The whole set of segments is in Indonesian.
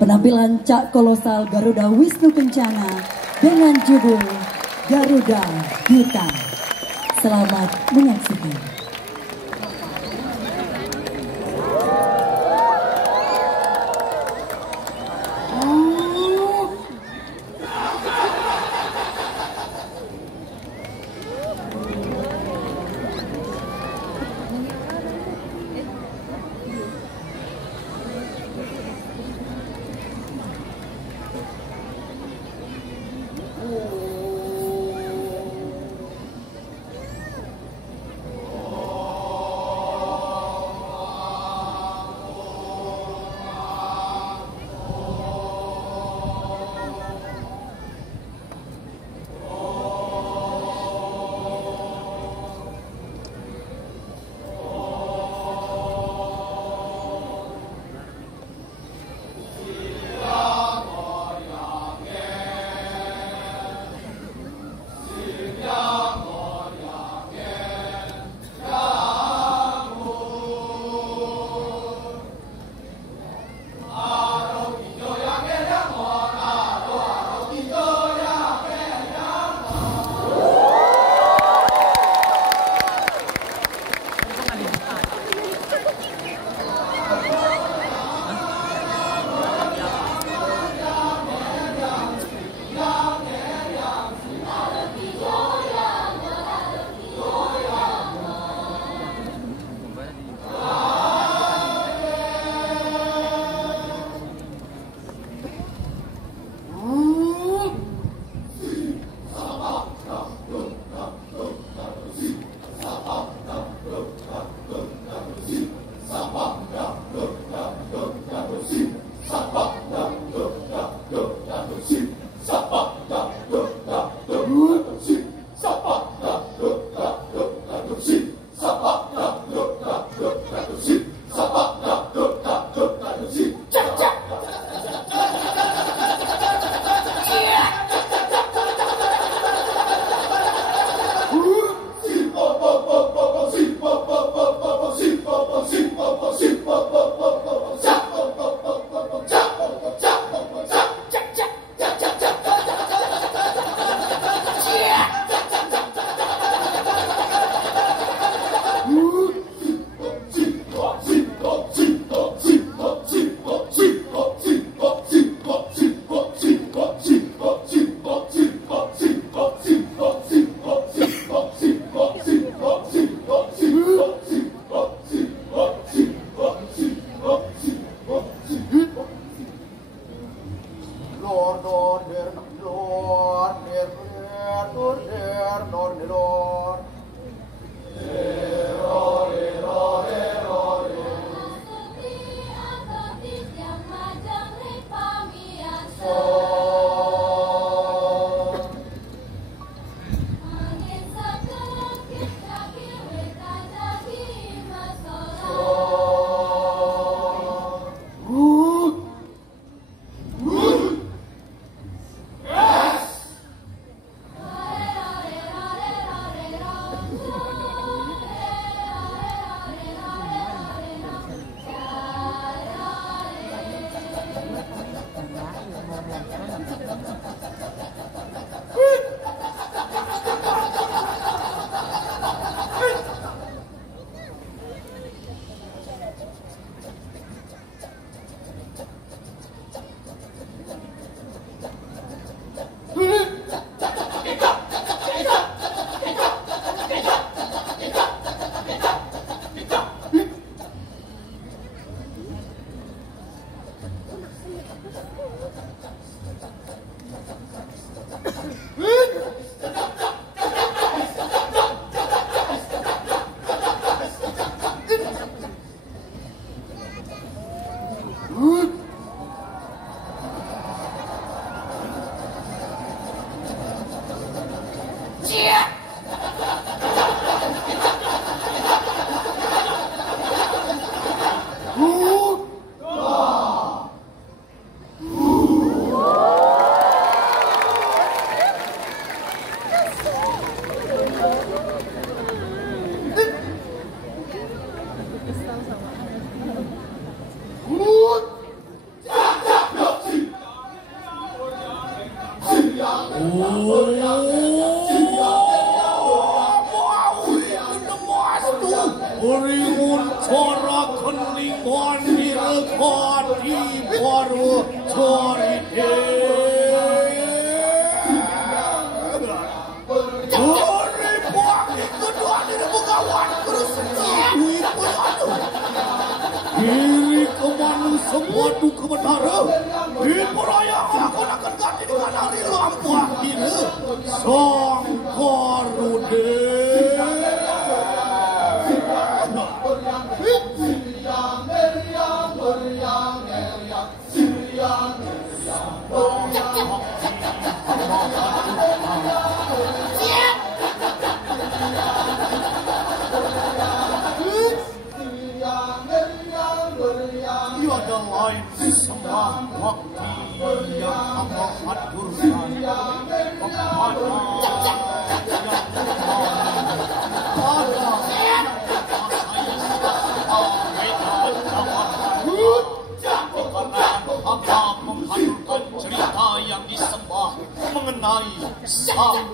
penampilan Cak Kolosal Garuda Wisnu Kencana dengan judul Garuda Duta. Selamat menyaksikan. Rimun cora keningon direkod di baru coride Ori buangi kedua diri bukawan kerusui peladu Diri kemanu semua du kebenaran Di perayaan aku akan ganti dengan hari lampu akhirnya Sang Garuda Tiada lain sembah bakti yang hamba haturkan kepada yang Hamba menghaturkan cerita yang disembah mengenai sang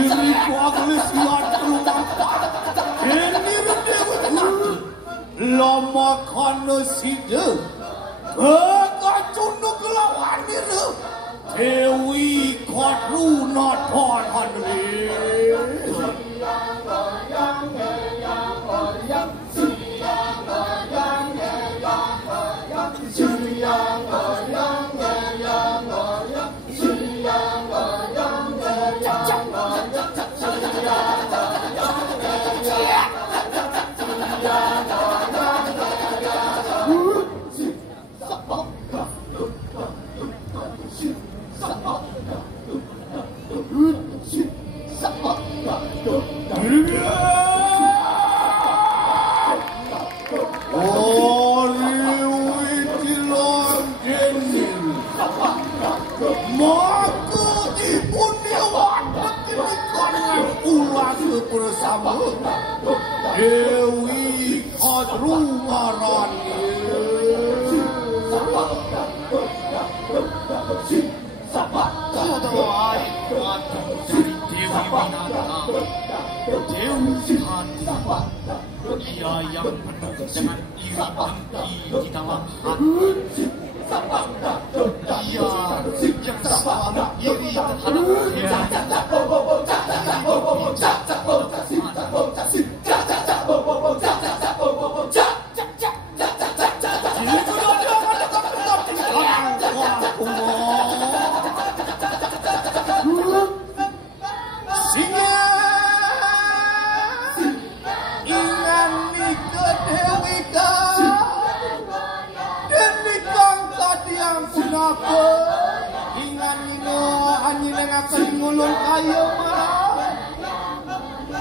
Diri kuagelis iwan rumangkat. Ini dewi tenang. Lama kana sida. Kekacunu kelawan diri. Dewi Kadruna Thon Handli. Bersama Dewi Kadruna Rani. Tiada lain mati dari Dewi Winata, Dewi Kadruna. Ia yang penuh dengan iri dengki di dalam hati. Ia yang selalu iri terhadap ngulun kayo mah.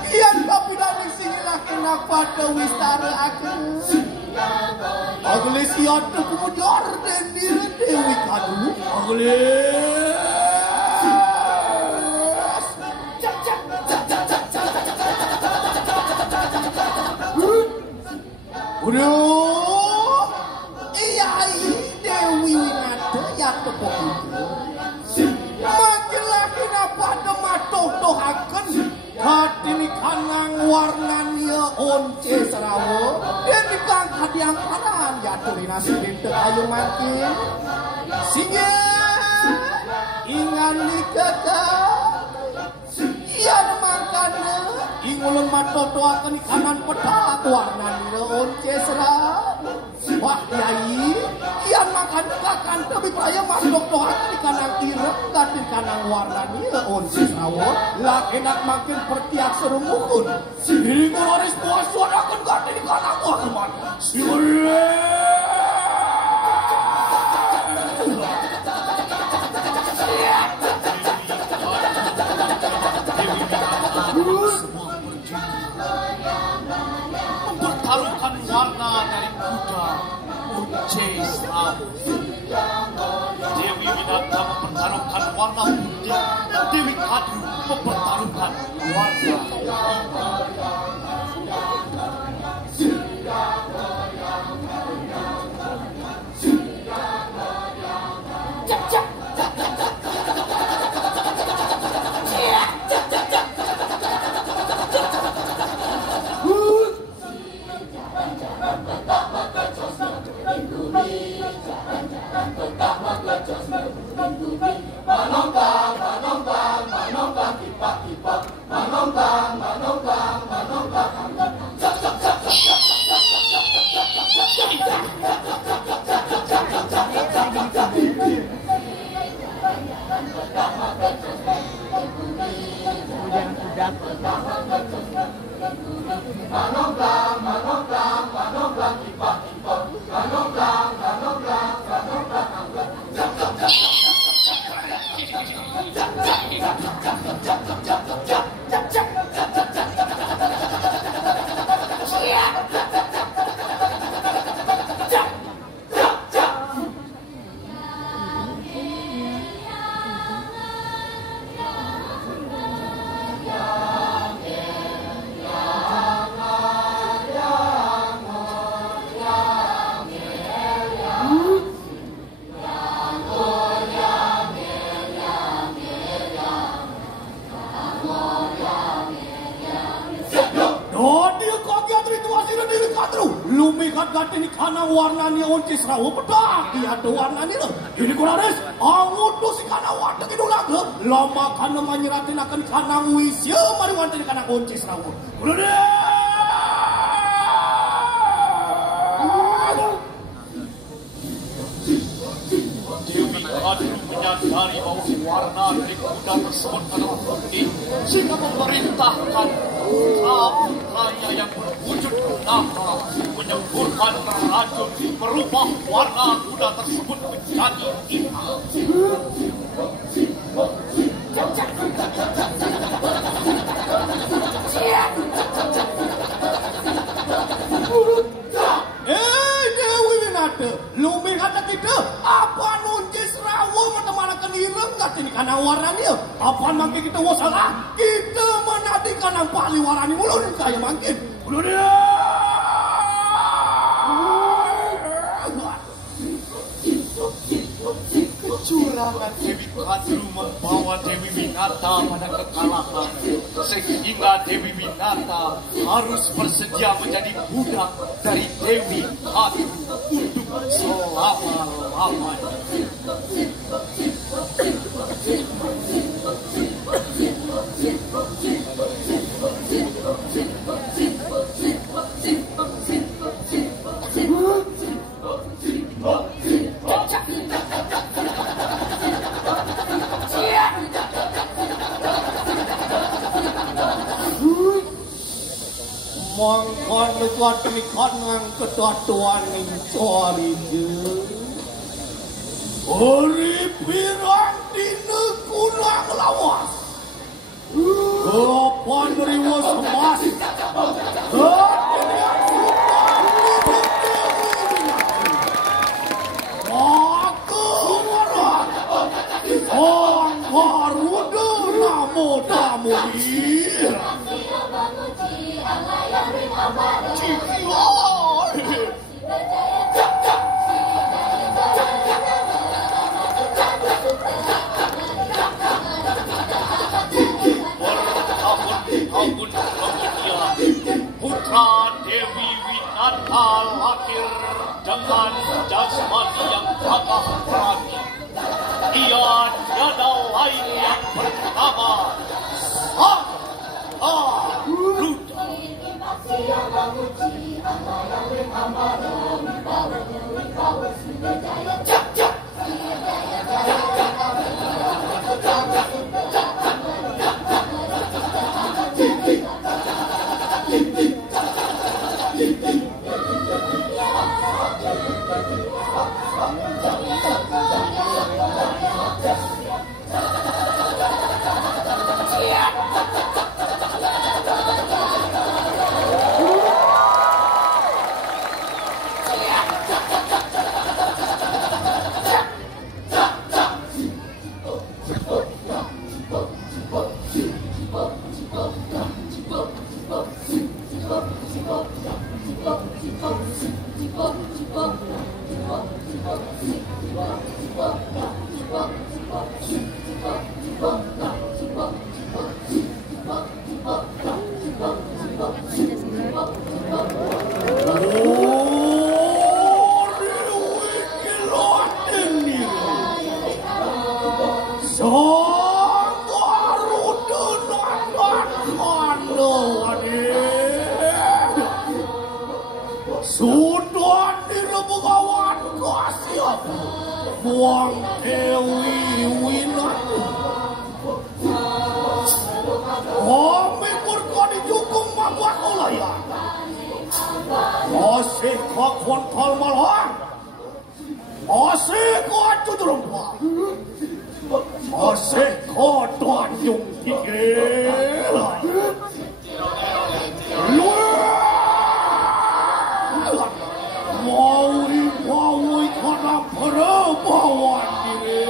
Iyan kapidaning singilah pada wistara aku. Aglis iyan tu kumudar dan diri Dewi Kadruna. Aglis. Udah. Iya Dewi Winata ya tepuk itu. Toh-tohaken katini kanang warnanya once serawo dan dikangkat yang kanan jatuh nasi dintek ayu makin singa ingan nikah iya makanya ingulun matotohaken di kanan petat warnanya once serawo wah yai iya makan kakan tapi kaya masuk tohaken di kanan ireng katin kanang warnanya once serawo lah enak makin pertiak serumukun sendiri ngeloris puasa akan ganti di kanan warman mempertaruhkan warna dari kuda Unce Serawo. Dewi Winata mempertaruhkan warna putih, Dewi Kadruna mempertaruhkan warna warnanya oncis rawa pedak dia ada warnanya loh ini kularis angutu si kana wadah itu lagi lama kana menyeratin akan kanang wisya mari wantin kanang oncis rawa kularis Dewi Kadu menyadari bahwa warna dari kuda tersebut adalah putih sehingga memerintahkan putra-putranya yang berwujud naga menyemburkan racun merubah warna kuda tersebut menjadi hitam. Dewi Winata lumih kata kita apa nuncis rawa menemanakan ireng kat ini karena warnanya apa makin kita wasalah kita menadi karena pali warnanya mulu kaya makin mulu dia Kecurangan Dewi Kadu membawa Dewi Winata pada kekalahan sehingga Dewi Winata harus bersedia menjadi budak dari Dewi Kadu untuk selama-lamanya. Mangkon lupa demikian ngang ketuan ning cori je. Ori pirang dina kurang lawas. Kapan riwa semas. Aku warat. Sang Garuda namo tamu dir. Bertahun-tahun kemudian putra Dewi Winata lahir dengan jasmani yang gagah berani. Ia tiada lain yang bernama Sang Garuda. Sudah direbukawan kasih buang Dewi Winata. Kami berkoni jukung membuat olayan. Masih kau kontol malang. Masih kau acut rempah. Masih kau tanjung tiga. Maui kana perempuan diri.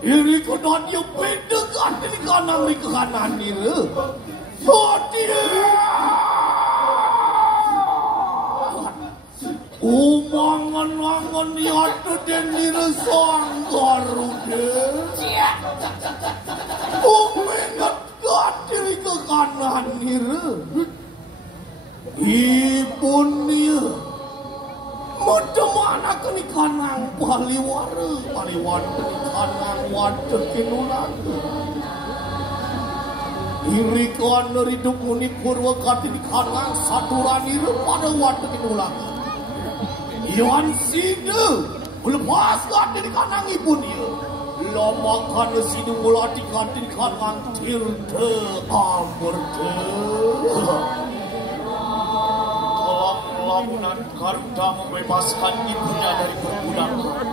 Iri kudan yang beda kan di kanan di kanan ini. Sodia. Umangan-mangan yaitu dan diri Garuda. Umengat kan diri ke kanan ini. Ibunya. Mana kini kanang paliwara, paliwara kini kanang wadah kinulang. Iri kan hidup unik purwa kati di kanang sadurani pada wadah kinulang. Iwan sida lepas kati di kanang ibunya. Lama kan sida mulai kati di kanang tirta amurta. Lamunan Garuda membebaskan ibunya dari perbudakan.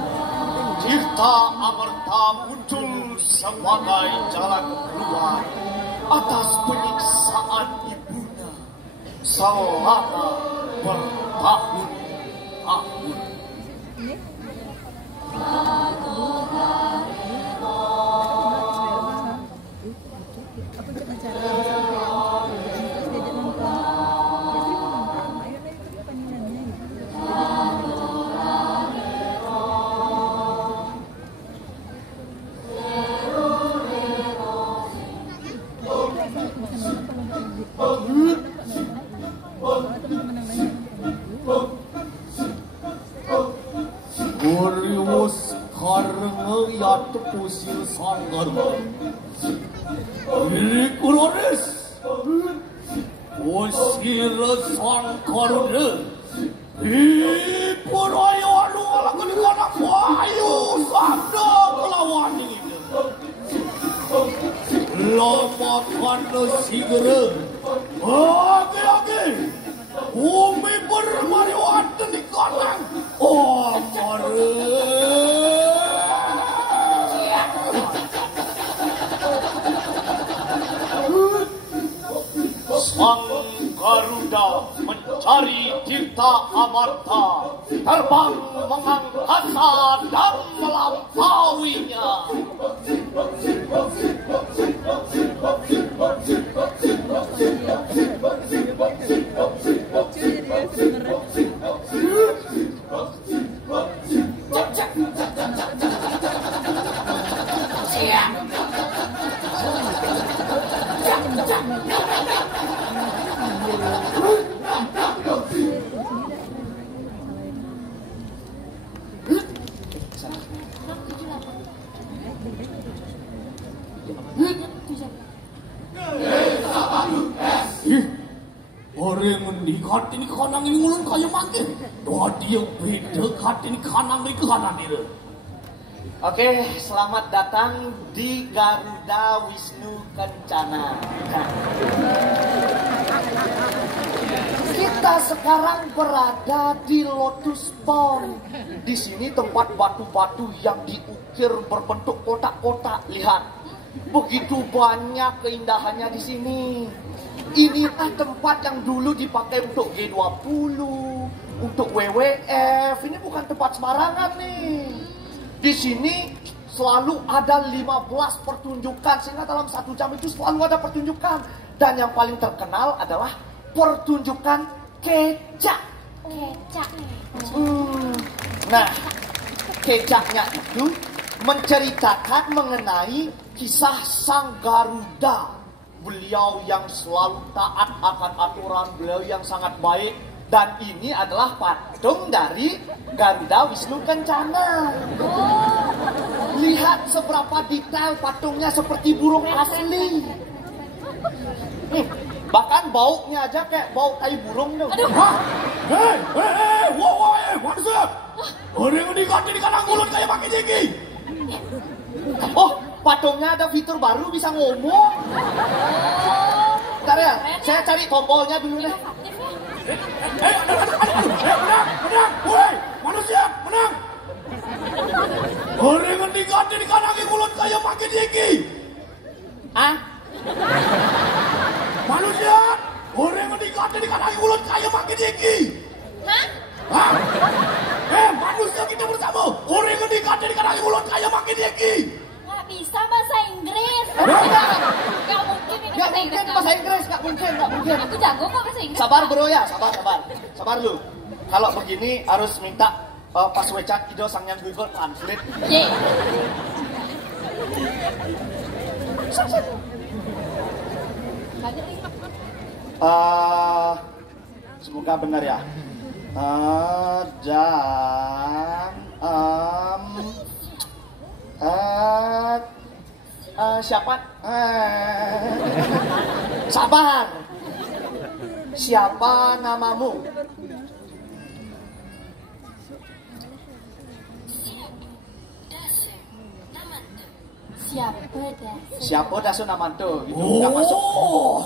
Tirta Amarta muncul sebagai jalan keluar atas penyiksaan ibunya selama bertahun-tahun. Usir sanggar ini kuronis usir sanggar ipurayo anu alakan kana payu sabda kelawan ini lama kana sigere oke umi bermariwatan di kanang mare Sang Garuda mencari Tirta Amarta, terbang mengangkasa dan melampauinya. Orang ini hati ni kanang ini ngulun kaya makin. Doa dia beda hati ni kanang ni kanan ini. Oke, selamat datang di Garuda Wisnu Kencana. Kita sekarang berada di Lotus Pond. Di sini tempat batu-batu yang diukir berbentuk kotak-kotak. Lihat, begitu banyak keindahannya di sini. Inilah tempat yang dulu dipakai untuk G20, untuk WWF. Ini bukan tempat sembarangan nih. Di sini selalu ada 15 pertunjukan, sehingga dalam 1 jam itu selalu ada pertunjukan. Dan yang paling terkenal adalah pertunjukan kecak. Nah, kecaknya itu menceritakan mengenai kisah Sang Garuda. Beliau yang selalu taat akan aturan, beliau yang sangat baik. Dan ini adalah patung dari Garuda Wisnu Kencana. Lihat seberapa detail patungnya seperti burung asli. Bahkan baunya aja kayak bau tai burung tuh. Manusia! Orang ini kan jadi kanang mulut kayak pakai jeki. Oh, patungnya ada fitur baru bisa ngomong. Bentar ya, saya cari tombolnya dulu deh. Menang, woi, manusia, menang. Orang ini kan jadi kanang mulut kayak pakai jeki. Hah? Manusia, orang ini kan jadi kanang mulut kayak pakai jeki. Hah? Manusia kita bersama. Orang ini kan jadi kanang mulut kayak pakai jeki. Gak mungkin ini Gak mungkin bahasa Inggris, gak mungkin. Aku jago kok bahasa Inggris. Sabar bro ya, sabar lu. Kalau begini harus minta pas wecat Ido sang yang Google Translate. Ye. Semoga benar ya. Dan siapa? Sabar. Siapa namamu? Siapa dasu namanto? Itu nggak masuk.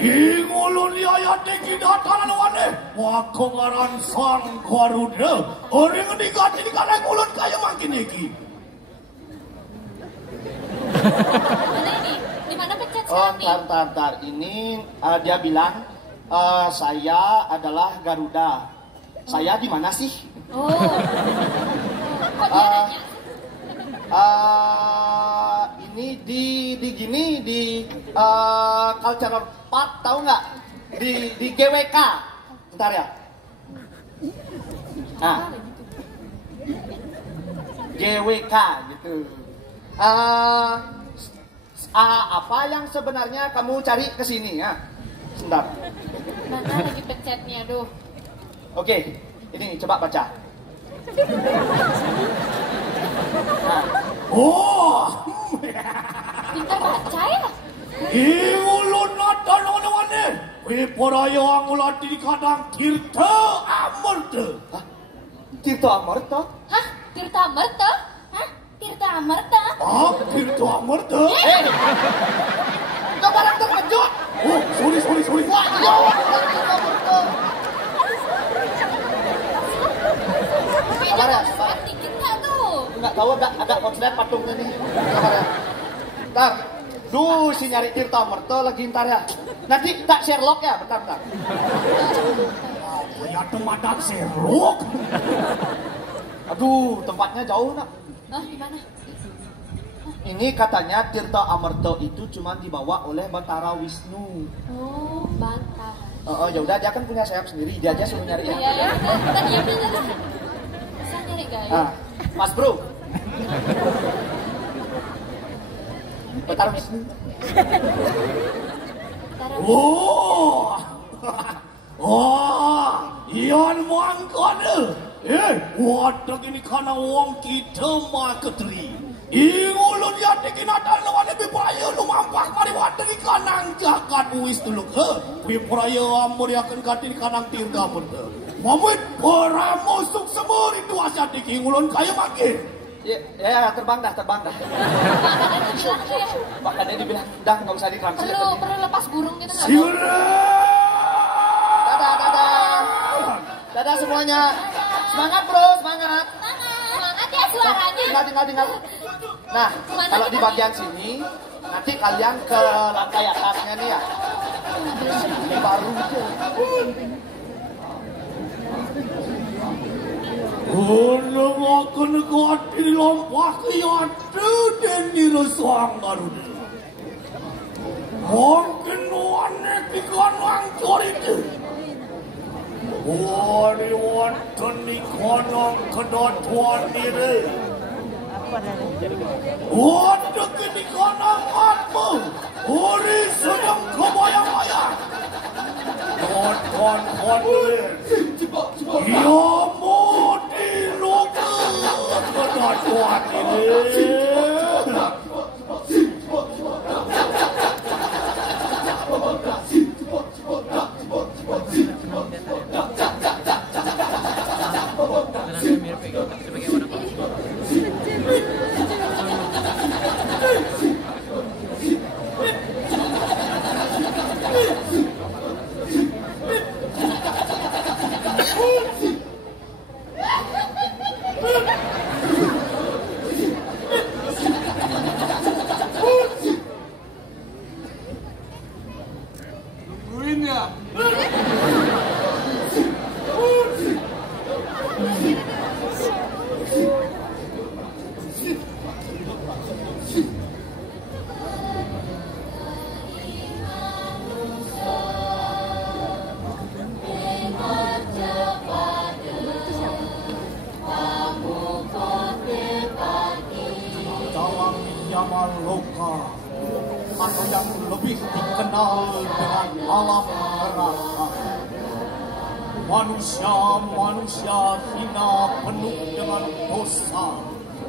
Ingulun liaya tinggi dataran wane. Wako ngaran sang Garuda. Orang digati di kanan ngulun kaya makin iki. Mana ini? Di mana pencet Oh, sekarang? tar. Ini dia bilang saya adalah Garuda. Saya di mana sih? Oh. Kok dia nanya? Ini di Cultural Park, tahu nggak? Di GWK. Bentar ya. Nah, GWK gitu. Apa yang sebenarnya kamu cari ke sini ya? Sebentar. Mana lagi pencetnya, aduh. Oke, ini coba baca. Nah. Oh, Pintar baca ya? ingulun dataran wane. Wiporaya angulat di kadang Tirta Amarta. Hah? Tirta Amarta? Hah? Tirta Amarta? Hah? Tirta Amarta? Tirta Amarta? Kau barang terkejut. Oh, sorry. Wah, ya, Tirta Amarta. Sabar ya, sabar. Dikit nggak tuh? Nggak tahu ada konslet patungnya nih. Sabar ya. Ntar, si nyari Tirta Amarta lagi ntar ya. Nanti tak Sherlock ya, bentar. Ya tematan serok. Aduh, tempatnya jauh nak. Hah? Di mana? Ini katanya Tirta Amarta itu cuma dibawa oleh Batara Wisnu. Oh, bantah. Oh, ya udah dia kan punya sayap sendiri, dia aja suruh nyari ya. Iya, ya. Tadi yang bener. Bisa nyari guys. Ah, Mas Bro. Batara Wisnu. Iyan mangkana. Wadak ini kana wong kita maketri. Ingulun yati kinatan lawan bipuraya lumampak mari wadak ini kanang jakat uis dulu ke. Bipuraya amur yakin kati di kanang tirga benda. Mamut peramusuk semur itu asyati ingulun kaya makin. Ya, terbang dah. Makanya dibilang udah nggak usah ditranslate. Perlu lepas burung gitu nggak? Dadah semuanya. Semangat bro, semangat. Semangat ya suaranya. Tinggal. Nah, kalau di bagian sini, nanti kalian ke lantai atasnya nih ya. Ini baru aja. Unung akan kati lompak yaitu dan dirasuang Garuda. Mungkin wane pikan wangcor itu. Wari wonten di konong kedatuan diri. Waduh di konong matmu. Uri sedang kebayang-bayang. Kon-kon-kon. Ya mudi luka kedatuan diri. Samaloka atau yang lebih dikenal dengan alam neraka. Manusia-manusia hina penuh dengan dosa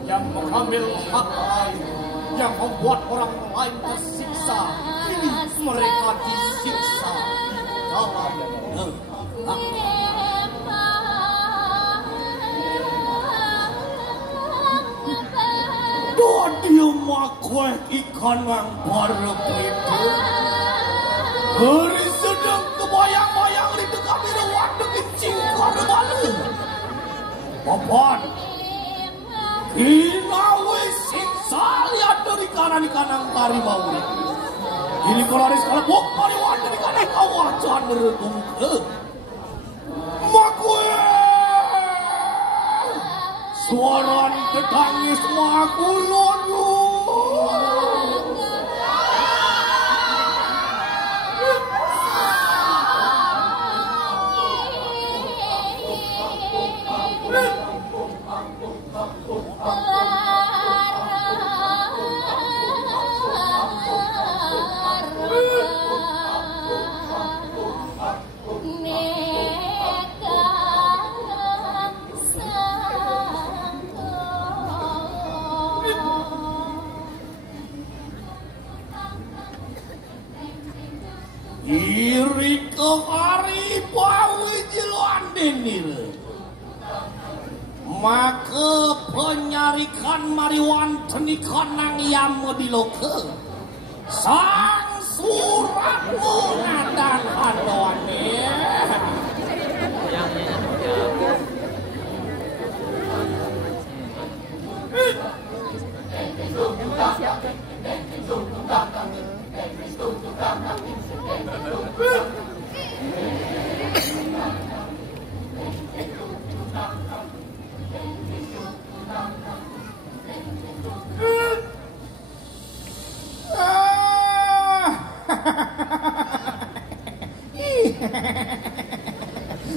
yang mengambil hak lain, yang membuat orang lain tersiksa. Kini mereka disiksa di dalam neraka. Doa dia makwek ikan yang baru itu. Hari sedang kebayang-bayang di dekat biruan dengan cingkar balu. Papan, inawe siksa lihat dari kanan harimau ini. Ini kalau ada sekali bok mariwan dari kanan kawah cander tungke. Makwek. Suara tetangis makulun iri ke hari bawi jiluan denil. Maka penyarikan mariwan tenikan nang yamu di loke. Sang surat mengadan handoane.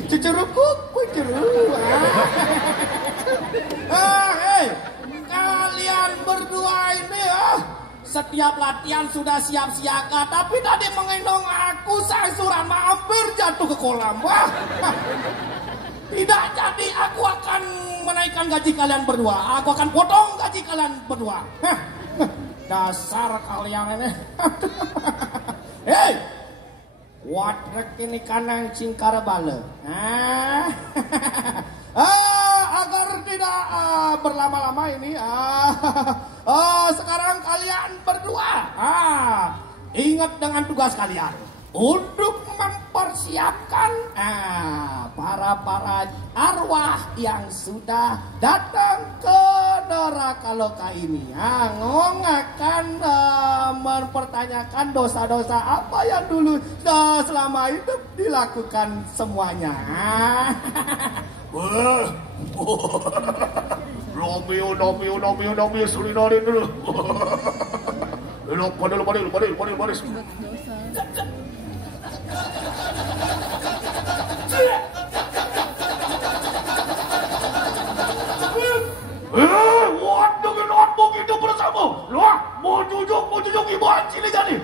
Cucurukuk, kucuruk. Kalian berdua ini setiap latihan sudah siap siaga, tapi tadi mengendong aku sang suran hampir jatuh ke kolam. Wah, tidak jadi, aku akan menaikkan gaji kalian berdua. Aku akan potong gaji kalian berdua. Dasar kalian ini. Hei, watrek ini kanang cingkar bale. Agar tidak berlama-lama ini, sekarang kalian berdua ingat dengan tugas kalian untuk mempersiapkan para arwah yang sudah datang ke neraka loka ini. Ngong akan mempertanyakan dosa-dosa apa yang dulu selama hidup dilakukan semuanya. Romeo, sulinarin dulu. Lupa. What dengan apa kita bersama? Loh, mau jujung ibarat cilik jadi.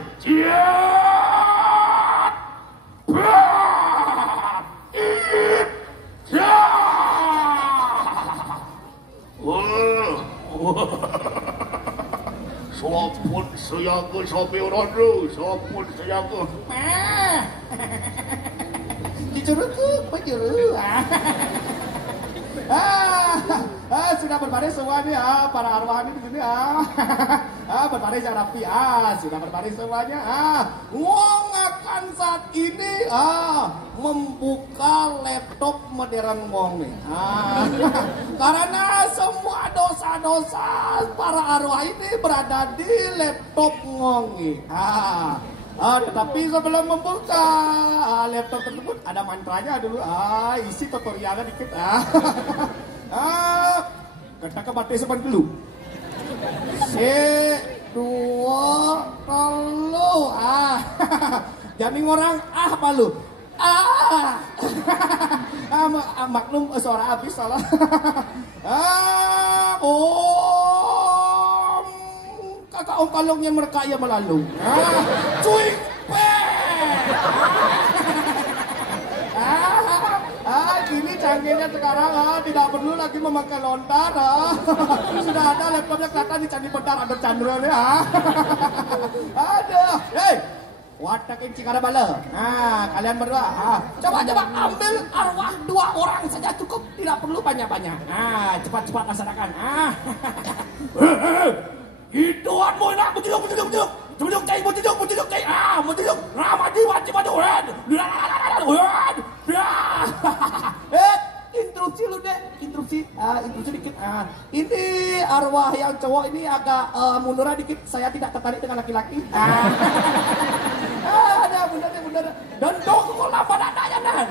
Sopun seyaga sampai orang tu, sopun seyaga. Dicuruk, penjuru. Sudah berbaris semuanya, para arwah ini di sini. Berbaris yang rapi. Sudah berbaris semuanya. Ngong akan saat ini membuka laptop modern Ngong nih. Karena semua dosa-dosa para arwah ini berada di laptop Ngong nih. Tetapi sebelum membuka laptop tersebut ada mantranya dulu. Isi tutorialnya dikit. Kita ke batik sepan dulu. Dua, telu. Jadi orang palu. Maklum suara habis salah. Om kakak kalungnya mereka ya melalui. Cuing gini canggihnya sekarang tidak perlu lagi memakai lontar. Sudah ada laptopnya kelihatan di Candi Bentar ada Chandra nih. Aduh, hei, watakin Cikara Bala. Nah, kalian berdua, coba ambil arwah 2 orang saja cukup, tidak perlu banyak-banyak. Nah, cepat-cepat laksanakan. Hituanmu nak menjuluk. Menjuluk cai. Instruksi lu deh, instruksi dikit. Ini arwah yang cowok ini agak mundur dikit. Saya tidak tertarik dengan laki-laki. Ada bener. Dan dong kok lambat adanya nan.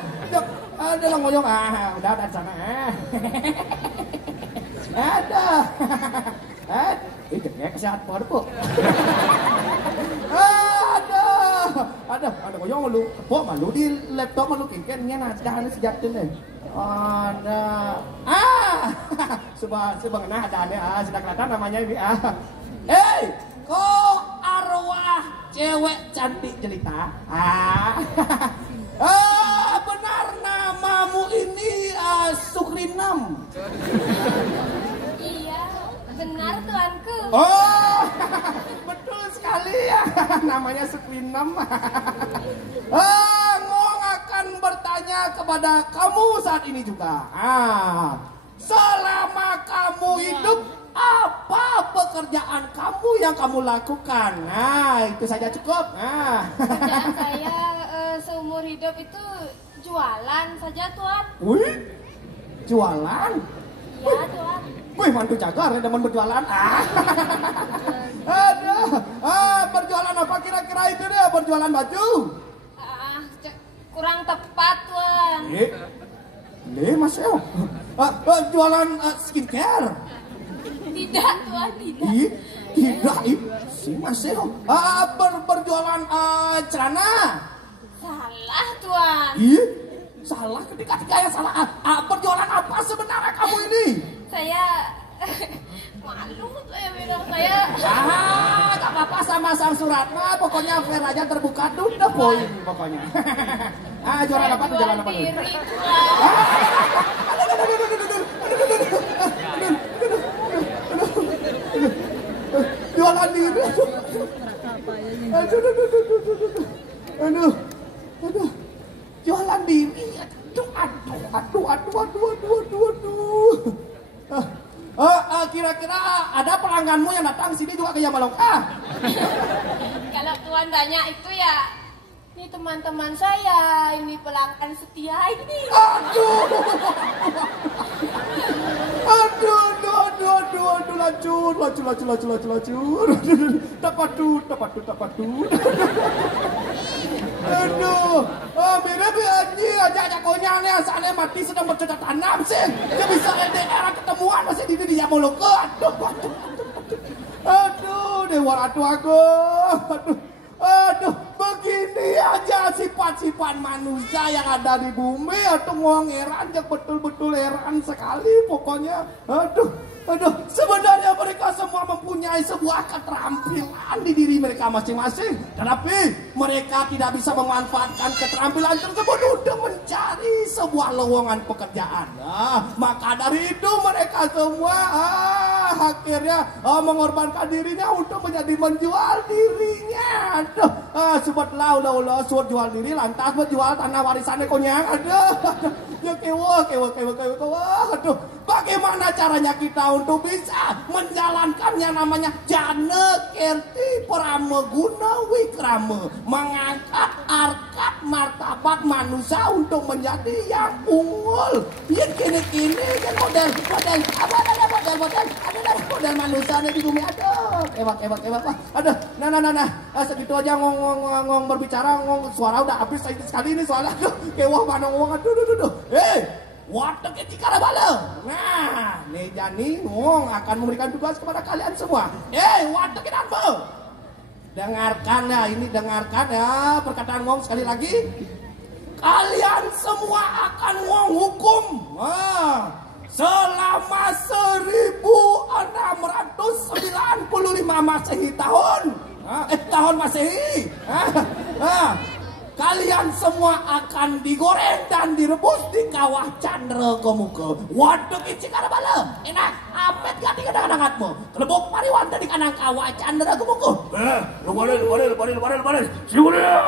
Ada lah ngoyong. Udah ada sana. Ada. Jengek sehat baru kok. Ada ngoyong malu. Kok malu di laptop malu kengkennya ada sejatun deh. Ada. Sebagaimana ada sudah kelihatan namanya ini. Kok arwah cewek cantik jelita? Benar namamu ini Sukrinam? Iya, benar tuanku. Oh, betul sekali ya. Namanya Sukrinam. Ngong akan bertanya kepada kamu saat ini juga. Selama kamu hidup, apa pekerjaan kamu yang kamu lakukan? Itu saja cukup. Pekerjaan saya seumur hidup itu jualan saja tuan. Wih, jualan? Iya tuan. Wih, mantu jagar ya demen berjualan. Aduh, berjualan apa kira-kira itu dia? Berjualan baju? Kurang tepat tuan. Mas Eo. Jualan skincare? Tidak tuan, tidak. Tidak, si Mas Eo. Berjualan celana? Salah tuan. Salah ketika ya salah. Berjualan apa sebenarnya kamu ini? Saya malu saya bilang saya. Gak apa-apa sama sang Suratna. Pokoknya fair aja terbuka tuh the poin pokoknya. Jualan apa tuh? Jualan apa tuh? Diri tuan. Jualan diri. Aduh. Jualan diri. Aduh. Kira-kira ada pelangganmu yang datang sini juga ke Yamalongka? Kalau tuan tanya itu ya, ini teman-teman saya, ini pelanggan setia ini. Aduh, lacur. Tapatu. Aduh, mirip Anji aja konyang nih, asalnya mati sedang bercocok tanam sih. Dia bisa LDR ketemuan masih di Yamalongka. Aduh, Dewa Ratu Agung. Aduh, begini aja sifat-sifat manusia yang ada di bumi. Aduh, ngomong heran, betul-betul heran sekali pokoknya. Aduh, sebenarnya mereka semua mempunyai sebuah keterampilan di diri mereka masing-masing. Tetapi mereka tidak bisa memanfaatkan keterampilan tersebut untuk mencari sebuah lowongan pekerjaan. Maka dari itu mereka semua akhirnya mengorbankan dirinya untuk menjadi menjual dirinya. Sebutlah ulah suruh jual diri lantas menjual tanah warisannya konyang. Ya kewa. Aduh, bagaimana caranya kita untuk bisa menjalankan yang namanya jana kerti pramaguna wikrama, mengangkat harkat martabat manusia untuk menjadi yang unggul. Ya kini kan model manusia di bumi. Aduh, kewak. Aduh, nah. Segitu aja ngomong berbicara, suara udah habis sekali ini soalnya. Aduh, kewah mana ngomong. Aduh. Watak Cikara Bala. Nah, Nejani Ngong akan memberikan tugas kepada kalian semua. Watak Kinanmo. Dengarkan ya perkataan Ngong sekali lagi. Kalian semua akan Ngong hukum. Selama 1695 Masehi tahun tahun Masehi. Kalian semua akan digoreng dan direbus di kawah Chandra Gomuka. Waduh kici karabala. Enak, amet gak di kadang-kadangatmu. Kelebuk pariwan di kanang kawah Chandra Gomuka. Lu boleh. Siulia.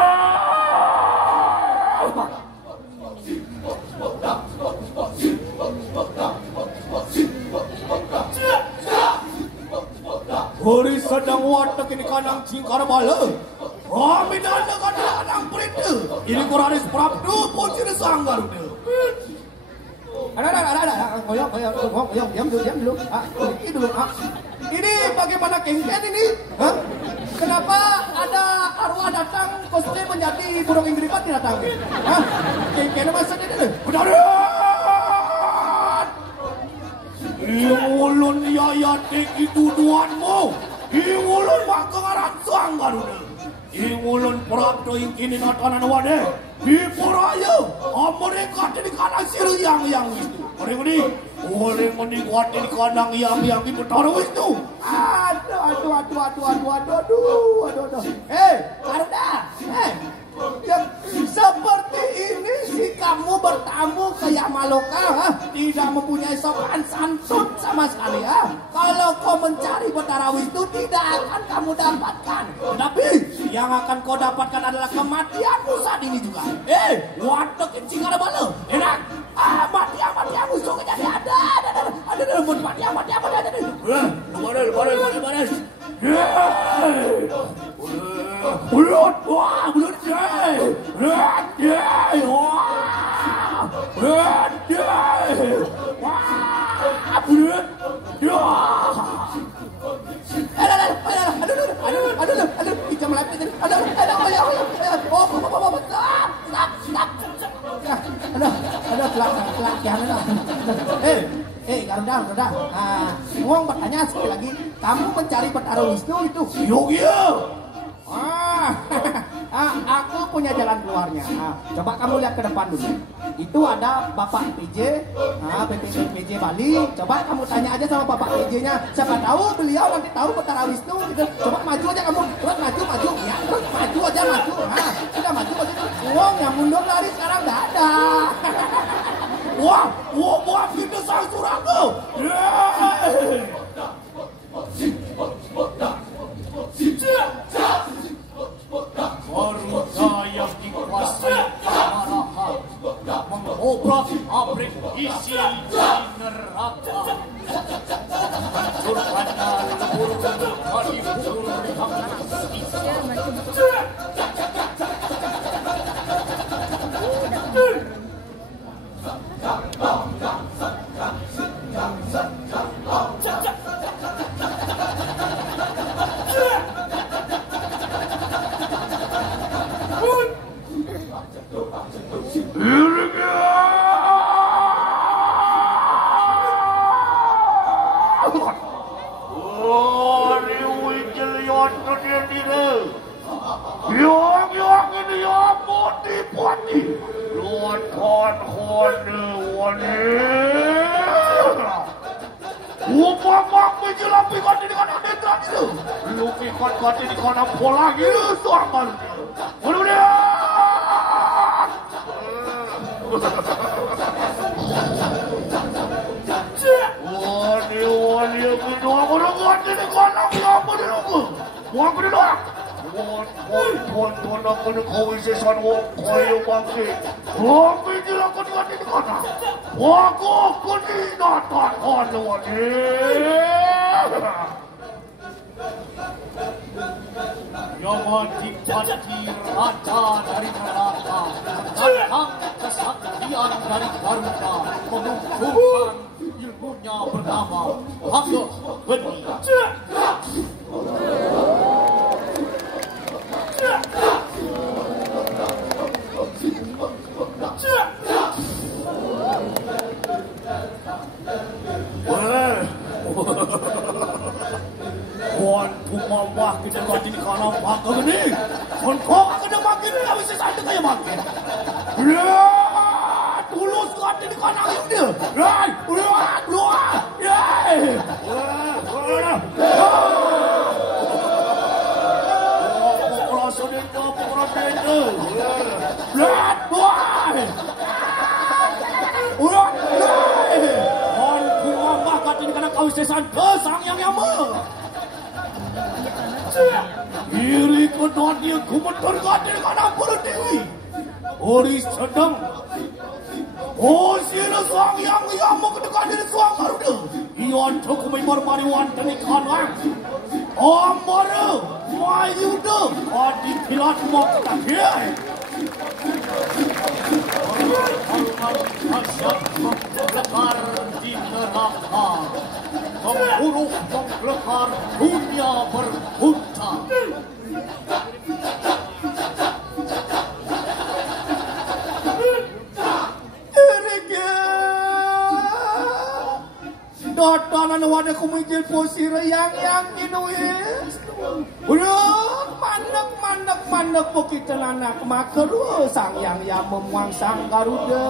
Hari sedang watak ini kanang cingkar bala. Kami dan kanang perintah. Ini Kuraris Prabdu Pucir Sanggaruda. Ada. Goyang, diam dulu. Ini dulu. Ini bagaimana kengken ini? Kenapa ada arwah datang cosplay menjadi burung inggripat datang? Kengken masa ini? Benar. Iwulun yayate kiduduanmu. Iwulun makangaran Sanggaruda. Iwulun Prabdo ingkini natanan wade. Ipuraya. Mereka di kanang siru yang Wisnu. Orang ini kuat di kanang yang Betara Wisnu. Aduh. Garuda. Seperti ini si kamu bertamu ke Yamaloka, tidak mempunyai sopan santun sama sekali ya. Kalau kau mencari Betara Wisnu tidak akan kamu dapatkan. Tetapi yang akan kau dapatkan adalah kematianmu saat ini juga. Waduh kencing ada bala. Enak. Mati musuh jadi ada. Mati. Baris. Bulut. Garuda. Uang bertanya sekali lagi, kamu mencari Betara Wisnu itu? Iya. Aku punya jalan keluarnya. Coba kamu lihat ke depan dulu. Itu ada Bapak PJ, PJ Bali. Coba kamu tanya aja sama Bapak PJ-nya. Siapa tahu beliau nanti tahu Betara Wisnu. Gitu. Coba maju aja kamu. Terus maju. Ya, terus maju aja. Sudah maju. Uang yang mundur lari sekarang nggak ada. Wah, kita sang Suraga. Garuda yang dikuasai kemarahan mengobrak-abrik isi neraka, hancurkannya lebur menjadi bubur Yang dipati raja dari neraka, datang kesaktian dari Garuda, menunjukkan ilmunya bernama Hagah Geni. Wah, kita ganti di kalam Hagah Geni. Kok akan makin habis santai kayak makin. Tulus ganti di kalam dia. Keluar. besan ke Sang Yang Yama. Iri kedua dia kumeter gadir kana Dewi. Ori sedang. Oh sila Sang Yang Yama kedekadir Sang Garuda. Ion cukup bermariwan tani kanang. Amara mayuda adi kilat mokta kiai. Asyik menglekar di neraka, membunuh menglekar dunia berpunca. Dotanan wadah kumijil posir yang inuis. Udah mandek bukit celana kemakar Sang Yang memuang Sang Garuda.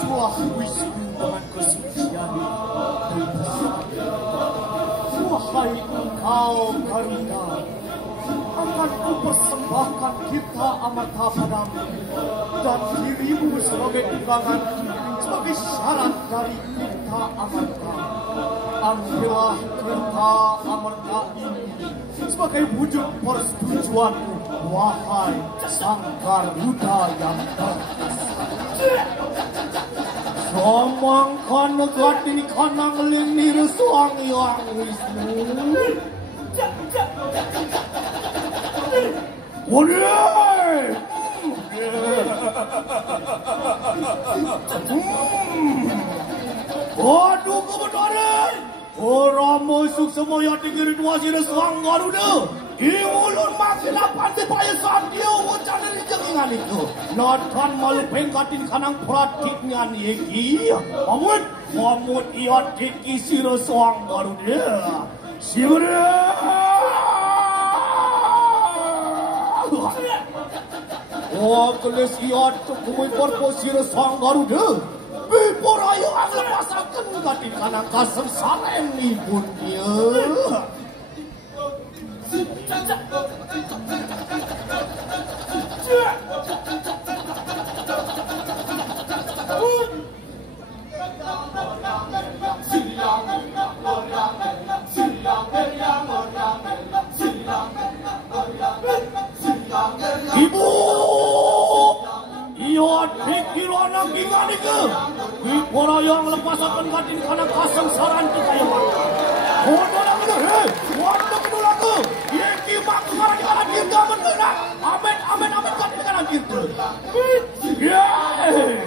Tuah Wisnu dengan kesucian. Wahai engkau Garuda, akan kupersembahkan kita amarta padamu dan dirimu sebagai tunggangan sebagai syarat dari kita amarta. Ambillah kita amarta ini sebagai wujud persetujuanmu, wahai Sang Garuda yang perkasa. Somangkan negat ini kanang lenir Sang Yang Wisnu. Waduh! Waduh kebenaran! Orang masuk semua tinggi dua sini Sang Garuda. Iulun makin lapan di payah saat dia ucap dari jengingan itu. Natan malu pengkatin kanang pratiknya nih. Mamut ia tiki sira Sang Garuda. Sira. Oh, keles ia kumui perposir Sang Garuda. Bipor ayo ang lepasakan katin kanang kasengsaraan ibunnya. Ibu, iya dikira anak gimana ke? Bipor yang lepasakan katin kanang kasengsaraan tu kaya maka. Bodoh nak bener, hei, waktu kedua lagu. Yeki mak sekarang di kanan kita mengenang. Amin katin di kanan kita. Yeay.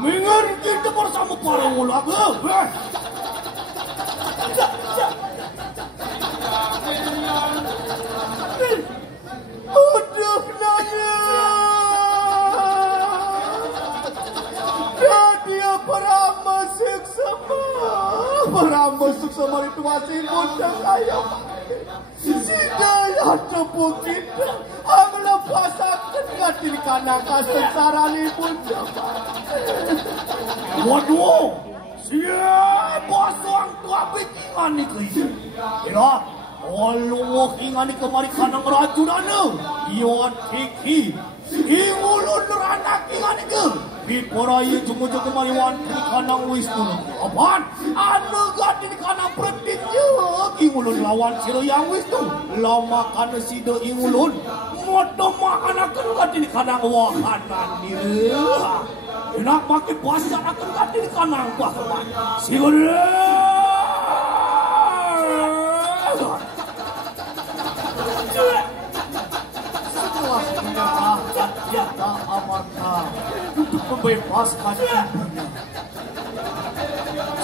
Mingar kita bersama para ulaga. Aduh nanya. Dia peramasuk sama itu masih muda saya. Sidaya tepuk kita. Ang lepasakan katil kanang kasengsaraan ibunda. Waduh, siapa sang tua bikingan ni ke? Kira, kalau ingan ni kemari kanang rajunana, iwan tiki, ingulun ranak ingan ni ke? Biporaya jumujung kemari wan kanang Wisnu. Apaan? Anu gadi ni kanang preditnya, ingulun lawan siro Yang Wisnu. Lama kana sida ingulun, moto makan akan gadi ni kanang wakanan ni. Enak makin pasang akan gadi ni kanang wakanan. Sigur. Setelah menyerahkan kita amarta untuk membebaskan ibunya,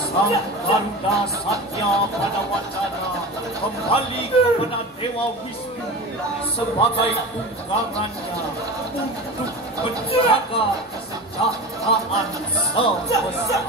Sang Garuda Satya pada wacana kembali kepada Dewa Wisnu sebagai tunggangannya untuk menjaga kesejahteraan semesta.